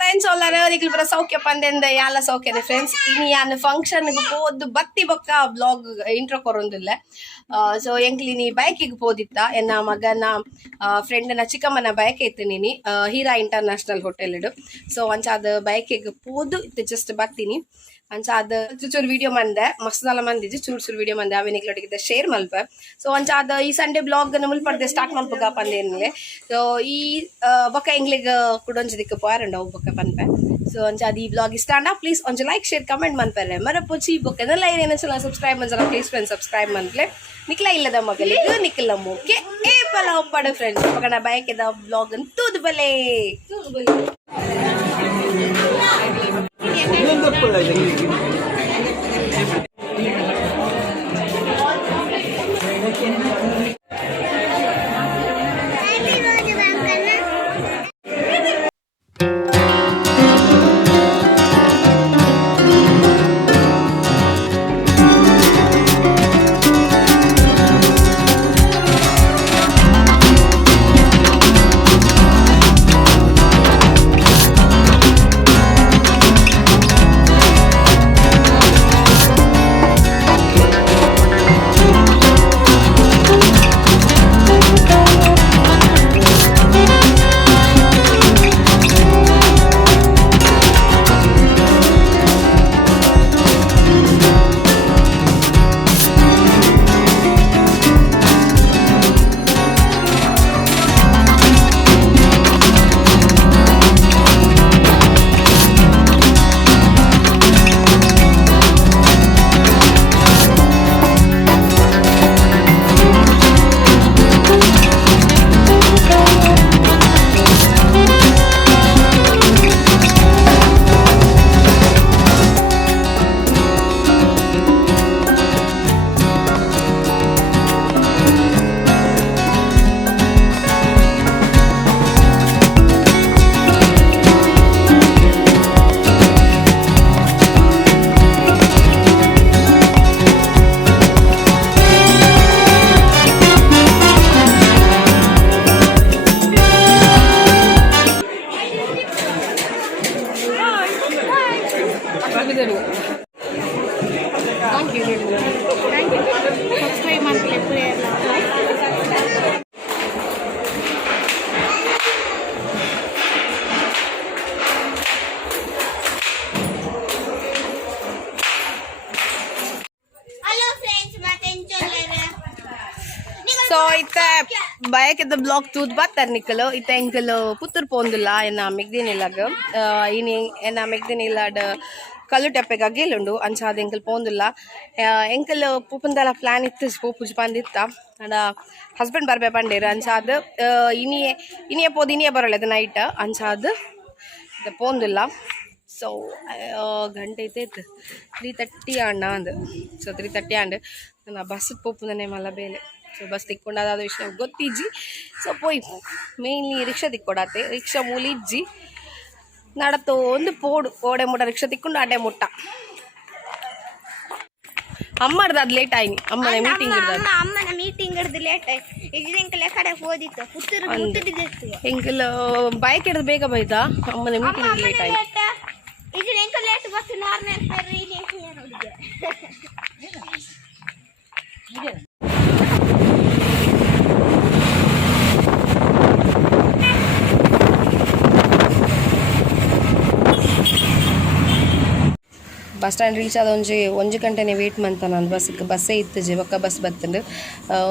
ಏನು ಸೋಲಾರ ನಿಖಿಲ್ ಬರ ಸೌಖ್ಯ ಪಂದೆಂದ ಯಾಲ ಸೌಖ್ಯದ ಫ್ರೆಂಡ್ಸ್ ಇನಿ ಯಾನ ಫಂಕ್ಷನ್ಗೆ ಹೋದ್ ಬತ್ತಿ ಬೊಕ್ಕ ಬ್ಲಾಗ್ ಇಂಟ್ರೋ ಕೊರೊಂದಿಲ್ಲ ಸೊ ಎಂಕ್ಲಿನಿ ಬೈಕಿಗೆ ಹೋದಿತ್ತ ಎನ್ನ ಮಗನ ಫ್ರೆಂಡ್ನ ಚಿಕ್ಕಮ್ಮನ ಬೈಕ್ ಐತೆ ನೀನಿ ಹೀರಾ ಇಂಟರ್ನ್ಯಾಷನಲ್ ಹೋಟೆಲ್ ಇಡು ಸೊ ಅಂಚಾದ ಬೈಕಿಗೆ ಹೋದು ಇತ್ತು ಜಸ್ಟ್ ಬತ್ತೀನಿ ಅಂಚಾದ ಚೂರು ವಿಡಿಯೋ ಮಂದೆ ಮಸ್ತ್ ಮಂದಿಜಿ ಚೂರು ವಿಡಿಯೋ ಮಂದೆ ಅವೇನಿಕ್ಲೊಟ್ಟಿಗೆ ಶೇರ್ ಮಲ್ಪ ಸೊ ಅಂಚಾದ ಈ ಸಂಡೇ ಬ್ಲಾಗ್ ಮುಲ್ ಪಡ್ದೆ ಸ್ಟಾರ್ಟ್ ಮಲ್ಪಗ ಪಂದೇನಿಲೆ ಸೊ ಈ ಬೊಕ್ಕ ಎಂಗ್ಲಿಗೆ ಕುಡೊಂಜದಿಕ್ಕೆ ಪಾರಂಡ ಬೊಕ್ಕ ಪನ್ಪೆ ಸೊ ಅಂಚಾದ ಈ ಬ್ಲಾಗ್ ಇಷ್ಟ ಅಂಡ ಪ್ಲೀಸ್ ಒಂಚ ಲೈಕ್ ಶೇರ್ ಕಮೆಂಟ್ ಮನ್ಪರೆ ಮರಪುಚಿ ಬೊಕ್ಕ ಏನೇನ ಸಬ್ಸ್ಕ್ರೈಬ್ ಮಂಜಲ ಪ್ಲೀಸ್ ಫ್ರೆಂಡ್ಸ್ ಸಬ್ಸ್ಕ್ರೈಬ್ ಮನ್ಪ್ಲೆ ನಿಕ್ಲ ಇಲ್ಲದ ಮಗಲಿಗೆ ನಿಕ್ಲ ಮೂಕೆ ಏ ಪಲ ಒಪ್ಪಡ ಫ್ರೆಂಡ್ಸ್ ಮಗನ ಬಯಕೆದ ಬ್ಲಾಗ್ ತೂದು ಬಲೆ ಸೊ ಇತ್ತ ಬಯಕೆದ ಬ್ಲಾಗ್ ತೂದ್ ಬತ್ತಾರ ನಿಕ್ಕಲು ಇತ್ತ ಎಂಕಲ್ ಪುತ್ತೂರು ಪೋಂದಿಲ್ಲ ಎನ್ನ ಮೆಗ್ದಿನಿಲ್ಲಾಗ ಇನಿ ಎನ್ನ ಮೆಗ್ದಿನಿಲ್ಲಾಡ ಕಲ್ಲು ಟೆಪ್ಪೆಗ ಗೇಲುಂಡು ಅಂಚಾದ ಎಂಕಲ್ ಪೋಂದಿಲ್ಲ ಎಂಕಲ್ ಪೂಪಂದಲ ಪ್ಲಾನ್ ಇತ್ತು ಪೂಜೆ ಪಂದಿತ್ತ ಅಂಡ ಹಸ್ಬೆಂಡ್ ಬರ್ಬೇ ಪಂಡೇರು ಅಂಚಾದ ಇನಿಯ ಪೋದು ಇನಿಯ ಬರೋಲ್ಲ ಅದು ನೈಟ್ ಅಂಚಾದ ಇದು ಪೋಂದಿಲ್ಲ ಸೊ ಗಂಟೆ ಐತೆ 3:30 ಅಣ್ಣ ಅಂದು ಸೊ 3:30 ಅಂಡ್ ನಾನು ಬಸ್ ಪೋಪುಂದನೆ ಮಲ್ಲ ಬೇಲೆ ಸೊ ಬಸ್ ತಿಕ್ಕೊಂಡಾದ ವಿಷಯ ಗೊತ್ತಿಜ್ಜಿ ಸೊ ಪೋಯ್ ಮೇನ್ಲಿ ರಿಕ್ಷಾ ತಿಕ್ಕೊಡತ್ತೆ ರಿಕ್ಷಾ ಮೂಲಿಜ್ಜಿ ನಡತು ಒಂದು ಪೋಡು ಓಡೆ ಮುಟ್ಟ ರಿಕ್ಷಾ ತಿಕ್ಕೊಂಡು ಅಡ್ಡೆ ಮುಟ್ಟ ಅಮ್ಮರ್ದು ಅದು ಲೇಟ್ ಆಯ್ನಿ ಅಮ್ಮನ ಮೀಟಿಂಗ್ ಹಿಡ್ದು ಲೇಟ್ ಎಂಕಲ್ ಬೈಕ್ ಹಿಡ್ದು ಬೇಗ ಬೈತಾ ಅಮ್ಮನ ಮೀಟಿಂಗ್ ಲೇಟ್ ಆಯ್ತು ಬಸ್ ಸ್ಟ್ಯಾಂಡ್ ರೀಚ್ ಆದ ಒಂಜಿ ಗಂಟೆನೇ ವೇಟ್ ಮಂತ ನಾನು ಬಸ್ಸೇ ಇತ್ತು ಒಕ್ಕ ಬಸ್ ಬತ್ತಂಡು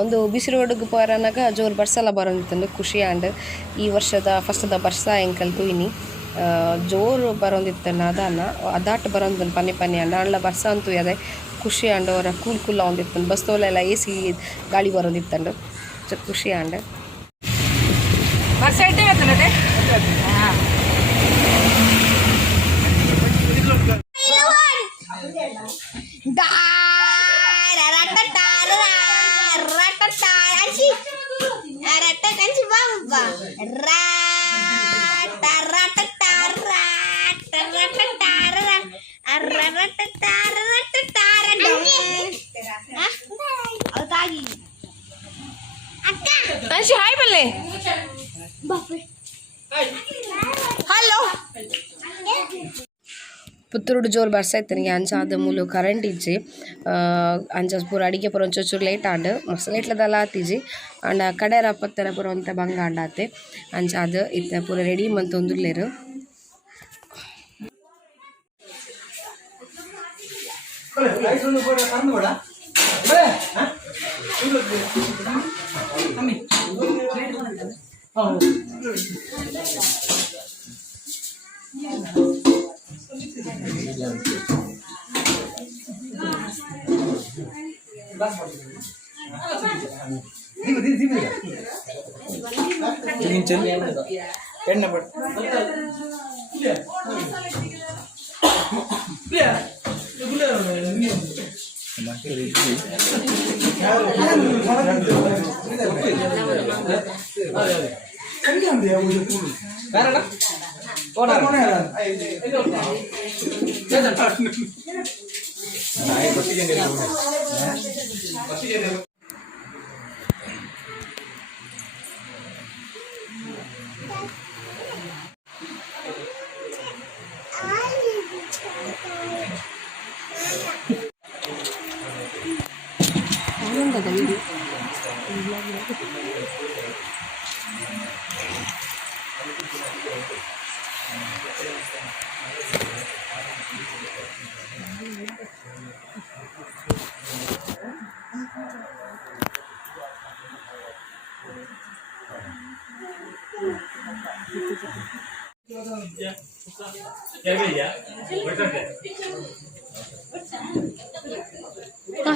ಒಂದು ಬಿಸಿ ರೋಡ್ಗೆ ಪೋರನಾಗ ಜೋರು ಬರ್ಸಲ್ಲ ಬರೋಂತಂದು ಖುಷಿ ಆಂಡ್ ಈ ವರ್ಷದ ಫಸ್ಟ್ದ ಬರ್ಸ ಎಂಕಲ್ ತೂಯಿನಿ ಜೋರು ಬರೋಂದಿತ್ತಣ್ಣ ಅದಾಟ್ ಬರೋಂದು ಪನ್ನಿ ಅಂಡ ಅಣ್ಣ ಬರ್ಸ ಅಂತೂ ಅದೇ ಖುಷಿ ಆಂಡ್ ಅವರ ಕೂಲ್ ಒಂದಿತ್ತು ಬಸ್ ತೋಲೆಲ್ಲ AC ಗಾಳಿ ಬರೋದಿತ್ತಂಡು ಖುಷಿ ಆಂಡ್ ಬರ್ಸ ಹಾಯ್ ಬಲ್ಲೆ ಪುತ್ತೂರು ಜೋರು ಬರ್ಸೈತನಿಗೆ ಅಂಚ ಆದ ಮೂಲು ಕರೆಂಟ್ ಇಜ್ಜಿ ಅಂಚ ಪೂರ ಅಡಿಗೆ ಪೂರ ಒಂಚೂರು ಲೇಟ್ ಆಂಡ್ ಮಸ್ತ್ ಲೇಟ್ಲದಲ್ಲ ಆತಿಜಿ ಅಂಡ ಕಡೆರ ಪತ್ತರ ಪೂರ ಒಂತೆ ಬಂಗ ಆಂಡಾತೆ ಅಂಚ ಅದು ಇತ್ತ ಪೂರ ರೆಡಿ ಮಂತ್ ಒಂದುಲ್ಲೇರು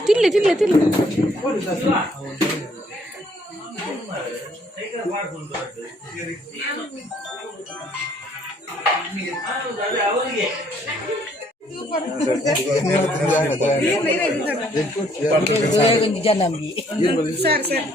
ತಿನ್ಲೆ ತಿನ್ಲೆ ತಿನ್ಲೆ ಸರ್ ಸರ್